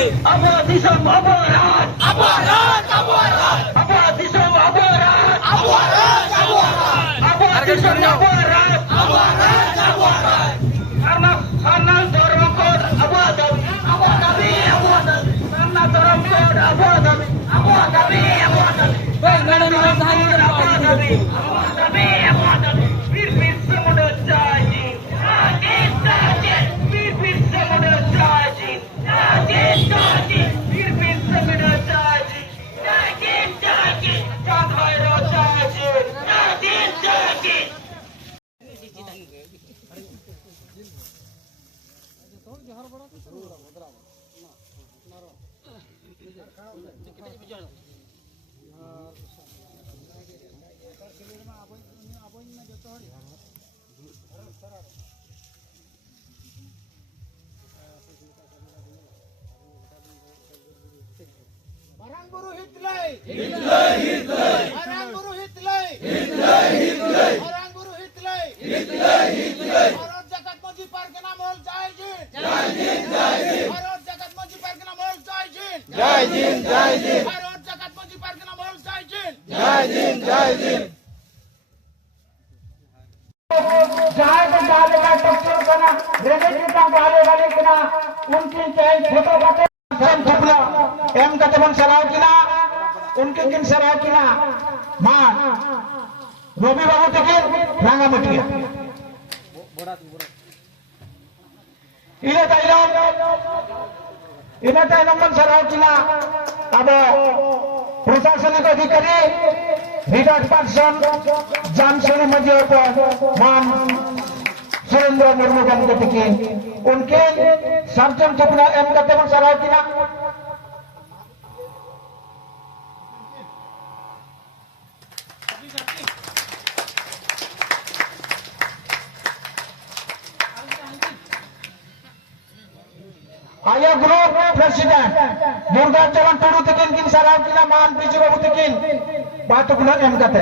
Abo disam aborat. Aborat, aborat. Abo disam aborat. Aborat, aborat. Abo disam aborat. Aborat, aborat. Karena dorongkod aborat. Aborat, aborat. Karena dorongkod aborat. Aborat, aborat. Baik, nana ni masalah aborat. Aborat, aborat. Bir semudah janji. Bir semudah janji. Janji. Bir semudah janji. Janji. Jangan janji. Janji. Barang buruh Hitler. Barang buruh Hitler. Barang buruh Hitler. Harus zakat wajib parkir namol jai jin. Harus zakat wajib parkir namol jai jin. Harus zakat wajib parkir namol jai jin. जहाँ को डालेगा टक्कर बना registration डाले वाले किना उनकी चाहे फोटो बाटे हम खपला एम का तबन सराव किना उनके किन सराव किना मां रोबी बाबू तके रंगा मटिया इने ताइलो मन सराव किना अब प्रशासनिक अधिकारी विकास पार्षद जामशेरी मध्य मान सुरेंद्र मुर्मू गांधी के उनके सामचम चपना एम करते हैं सराव किना आया ग्रुप प्रेसिडेंट दुर्गा चरण टुडू तकिन किन सराव किना मान बीजू बाबू तकिन बात गुना एम करते